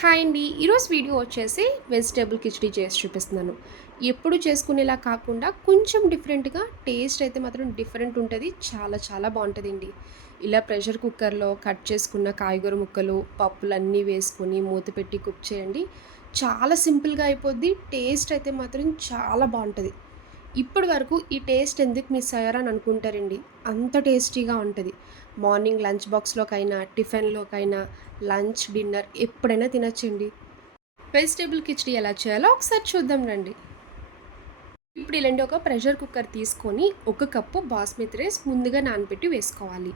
Hi అండి. ఈరోజు video వచ్చేసి వెజిటేబుల్ కిచడీ చేసి చూపిస్తున్నాను. ఎప్పుడు చేసుకునేలా కాకుండా కొంచెం డిఫరెంట్‌గా టేస్ట్ అయితే మాత్రం డిఫరెంట్ ఉంటది. చాలా చాలా బావుంటదండి. ఇలా ప్రెషర్ కుక్కర్‌లో కట్ చేసుకున్న కాయగూర ముక్కలు, పప్పులన్నీ వేసుకొని మూత పెట్టి కుక్ చేయండి. చాలా సింపుల్‌గా అయిపోద్ది. టేస్ట్ అయితే మాత్రం చాలా బావుంటది. ఇప్పటి వరకు ఈ టేస్ట్ ఎందుకు మిస్ అయ్యారని అనుకుంటారండి. అంత టేస్టీగా ఉంటది. మార్నింగ్ లంచ్ బాక్స్‌లోకైనా, టిఫిన్‌లోకైనా, లంచ్, డిన్నర్ ఎప్పుడైనా తినొచ్చండి. వెజిటబుల్ కిచడీ ఎలా చేయాలో ఒకసారి చూద్దాం రండి. ఇప్పుడు ఇలాంటి ఒక ప్రెషర్ కుక్కర్ తీసుకొని 1 కప్పు బాస్మతి రైస్ ముందుగా నానబెట్టి వేసుకోవాలి.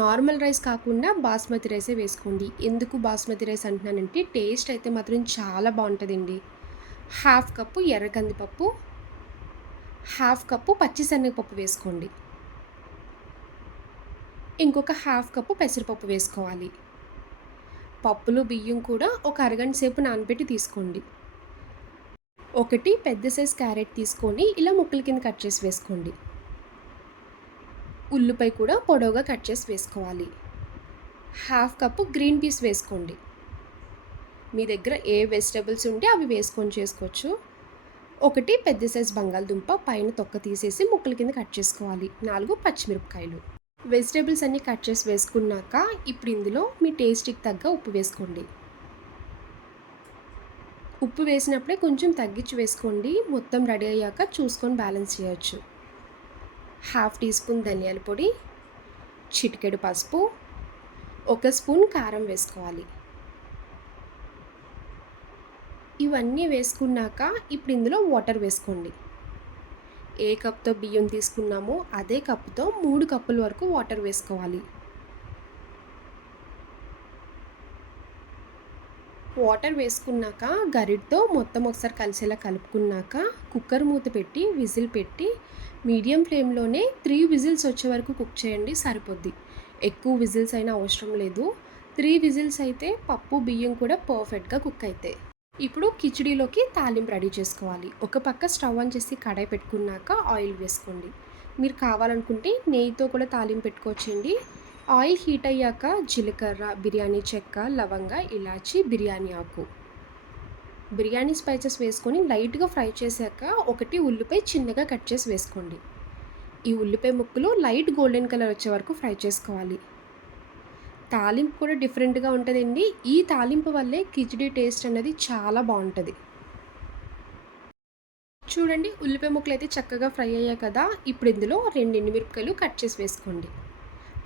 నార్మల్ రైస్ కాకుండా బాస్మతి రైసే వేసుకోండి. ఎందుకు బాస్మతి రైస్ అంటున్నానంటే టేస్ట్ అయితే మాత్రం చాలా బావుంటదండి. హాఫ్ కప్పు ఎర్ర కందిపప్పు, హాఫ్ కప్పు పచ్చిశనగపప్పు వేసుకోండి. ఇంకొక హాఫ్ కప్పు పెసరపప్పు వేసుకోవాలి. పప్పులు, బియ్యం కూడా ఒక అరగంట సేపు నానబెట్టి తీసుకోండి. ఒకటి పెద్ద సైజ్ క్యారెట్ తీసుకొని ఇలా ముక్కల కింద కట్ చేసి వేసుకోండి. ఉల్లిపాయ కూడా పొడవుగా కట్ చేసి వేసుకోవాలి. హాఫ్ కప్పు గ్రీన్ పీస్ వేసుకోండి. మీ దగ్గర ఏ వెజిటబుల్స్ ఉంటే అవి వేసుకొని చేసుకోవచ్చు. ఒకటి పెద్ద సైజ్ బంగాళదుంప పైన తొక్క తీసేసి ముక్కల కింద కట్ చేసుకోవాలి. 4 పచ్చిమిరపకాయలు. వెజిటబుల్స్ అన్నీ కట్ చేసి వేసుకున్నాక ఇప్పుడు ఇందులో మీ టేస్ట్కి తగ్గ ఉప్పు వేసుకోండి. ఉప్పు వేసినప్పుడే కొంచెం తగ్గించి వేసుకోండి. మొత్తం రెడీ అయ్యాక చూసుకొని బ్యాలెన్స్ చేయొచ్చు. హాఫ్ టీ స్పూన్ ధనియాల పొడి, చిటికెడు పసుపు, 1 స్పూన్ కారం వేసుకోవాలి. ఇవన్నీ వేసుకున్నాక ఇప్పుడు ఇందులో వాటర్ వేసుకోండి. ఏ కప్తో బియ్యం తీసుకున్నామో అదే కప్తో 3 కప్పుల వరకు వాటర్ వేసుకోవాలి. వాటర్ వేసుకున్నాక గరిటతో మొత్తం ఒకసారి కలిసేలా కలుపుకున్నాక కుక్కర్ మూత పెట్టి విజిల్ పెట్టి మీడియం ఫ్లేమ్లోనే 3 విజిల్స్ వచ్చే వరకు కుక్ చేయండి, సరిపోద్ది. ఎక్కువ విజిల్స్ అయినా అవసరం లేదు. 3 విజిల్స్ అయితే పప్పు బియ్యం కూడా పర్ఫెక్ట్గా కుక్ అవుతాయి. ఇప్పుడు కిచిడీలోకి తాలింపు రెడీ చేసుకోవాలి. ఒక పక్క స్టవ్ ఆన్ చేసి కడాయి పెట్టుకున్నాక ఆయిల్ వేసుకోండి. మీరు కావాలనుకుంటే నెయ్యితో కూడా తాలింపు పెట్టుకోవచ్చండి. ఆయిల్ హీట్ అయ్యాక జీలకర్ర, బిర్యానీ చెక్క, లవంగ, ఇలాచి, బిర్యానీ ఆకు, బిర్యానీ స్పైసెస్ వేసుకొని లైట్గా ఫ్రై చేశాక ఒకటి ఉల్లిపాయ చిన్నగా కట్ చేసి వేసుకోండి. ఈ ఉల్లిపాయ ముక్కలు లైట్ గోల్డెన్ కలర్ వచ్చే వరకు ఫ్రై చేసుకోవాలి. తాలింపు కూడా డిఫరెంట్గా ఉంటుందండి. ఈ తాలింపు వల్లే కిచిడీ టేస్ట్ అనేది చాలా బాగుంటుంది. చూడండి, ఉల్లిపాయ ముక్కలు అయితే చక్కగా ఫ్రై అయ్యాయి కదా. ఇప్పుడు ఇందులో 2 ఎండుమిరపకాయలు కట్ చేసి వేసుకోండి.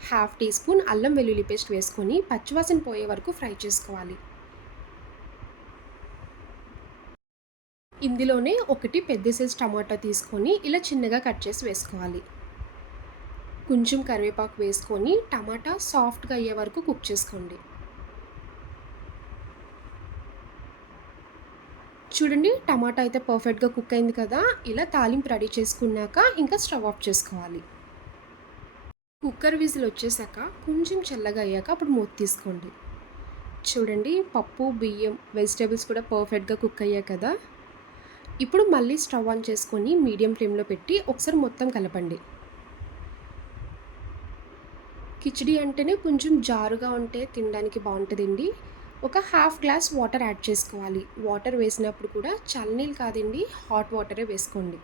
హాఫ్ టీ స్పూన్ అల్లం వెల్లుల్లి పేస్ట్ వేసుకొని పచ్చివాసన పోయే వరకు ఫ్రై చేసుకోవాలి. ఇందులోనే ఒకటి పెద్ద సైజ్ టమాటా తీసుకొని ఇలా చిన్నగా కట్ చేసి వేసుకోవాలి. కొంచెం కరివేపాకు వేసుకొని టమాటా సాఫ్ట్గా అయ్యే వరకు కుక్ చేసుకోండి. చూడండి, టమాటా అయితే పర్ఫెక్ట్గా కుక్ అయింది కదా. ఇలా తాలింపు రెడీ చేసుకున్నాక ఇంకా స్టవ్ ఆఫ్ చేసుకోవాలి. కుక్కర్ విజిల్ వచ్చేసాక కొంచెం చల్లగా అయ్యాక అప్పుడు మూత తీసుకోండి. చూడండి, పప్పు, బియ్యం, వెజిటేబుల్స్ కూడా పర్ఫెక్ట్గా కుక్ అయ్యాయి కదా. ఇప్పుడు మళ్ళీ స్టవ్ ఆన్ చేసుకొని మీడియం ఫ్లేమ్లో పెట్టి ఒకసారి మొత్తం కలపండి. కిచిడీ అంటేనే కొంచెం జారుగా ఉంటే తినడానికి బాగుంటుందండి. ఒక హాఫ్ గ్లాస్ వాటర్ యాడ్ చేసుకోవాలి. వాటర్ వేసినప్పుడు కూడా చల్లనీళ్ళు కాదండి, హాట్ వాటరే వేసుకోండి.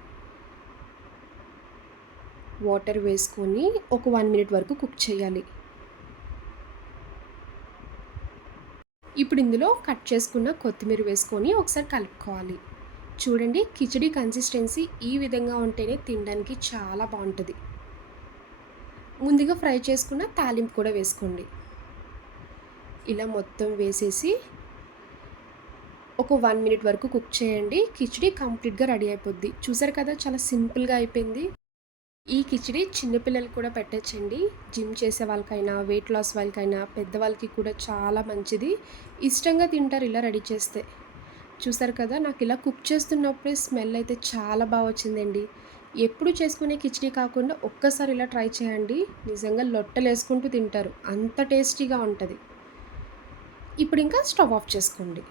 వాటర్ వేసుకొని ఒక 1 మినిట్ వరకు కుక్ చేయాలి. ఇప్పుడు ఇందులో కట్ చేసుకున్న కొత్తిమీర వేసుకొని ఒకసారి కలుపుకోవాలి. చూడండి, కిచిడీ కన్సిస్టెన్సీ ఈ విధంగా ఉంటేనే తినడానికి చాలా బాగుంటుంది. ముందుగా ఫ్రై చేసుకున్న తాలింపు కూడా వేసుకోండి. ఇలా మొత్తం వేసేసి ఒక 1 మినిట్ వరకు కుక్ చేయండి. కిచిడీ కంప్లీట్గా రెడీ అయిపోద్ది. చూసారు కదా, చాలా సింపుల్గా అయిపోయింది. ఈ కిచిడీ చిన్నపిల్లలకి కూడా పెట్టచ్చండి. జిమ్ చేసే వాళ్ళకైనా, వెయిట్ లాస్ వాళ్ళకైనా, పెద్దవాళ్ళకి కూడా చాలా మంచిది. ఇష్టంగా తింటారు ఇలా రెడీ చేస్తే. చూసారు కదా, నాకు ఇలా కుక్ చేస్తున్నప్పుడే స్మెల్ అయితే చాలా బాగా వచ్చిందండి. ఎప్పుడు చేసుకునే కిచిడీ కాకుండా ఒక్కసారి ఇలా ట్రై చేయండి. నిజంగా లొట్టలేసుకుంటూ తింటారు, అంత టేస్టీగా ఉంటుంది. ఇప్పుడు ఇంకా స్టవ్ ఆఫ్ చేసుకోండి.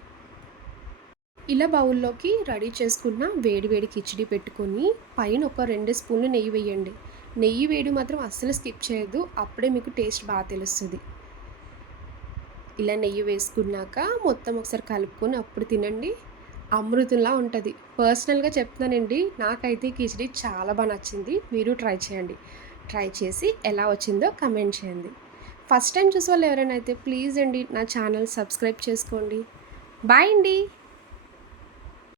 ఇలా బౌల్లోకి రెడీ చేసుకున్న వేడి వేడి కిచిడీ పెట్టుకొని పైన ఒక 2 స్పూన్లు నెయ్యి వేయండి. నెయ్యి వేడి మాత్రం అస్సలు స్కిప్ చేయొద్దు, అప్పుడే మీకు టేస్ట్ బాగా తెలుస్తుంది. ఇలా నెయ్యి వేసుకున్నాక మొత్తం ఒకసారి కలుపుకొని అప్పుడు తినండి. అమృతంలా ఉంటది. పర్సనల్‌గా చెప్తున్నానండి. నాకైతే ఈ కిచిడి చాలా నచ్చింది. మీరు ట్రై చేయండి. ట్రై చేసి ఎలా వచ్చిందో కమెంట్ చేయండి. ఫస్ట్ టైమ్ చూసేవాళ్ళు ఎవరైనా అయితే ప్లీజ్ అండి నా ఛానల్ సబ్స్క్రైబ్ చేసుకోండి. బాయ్ అండి.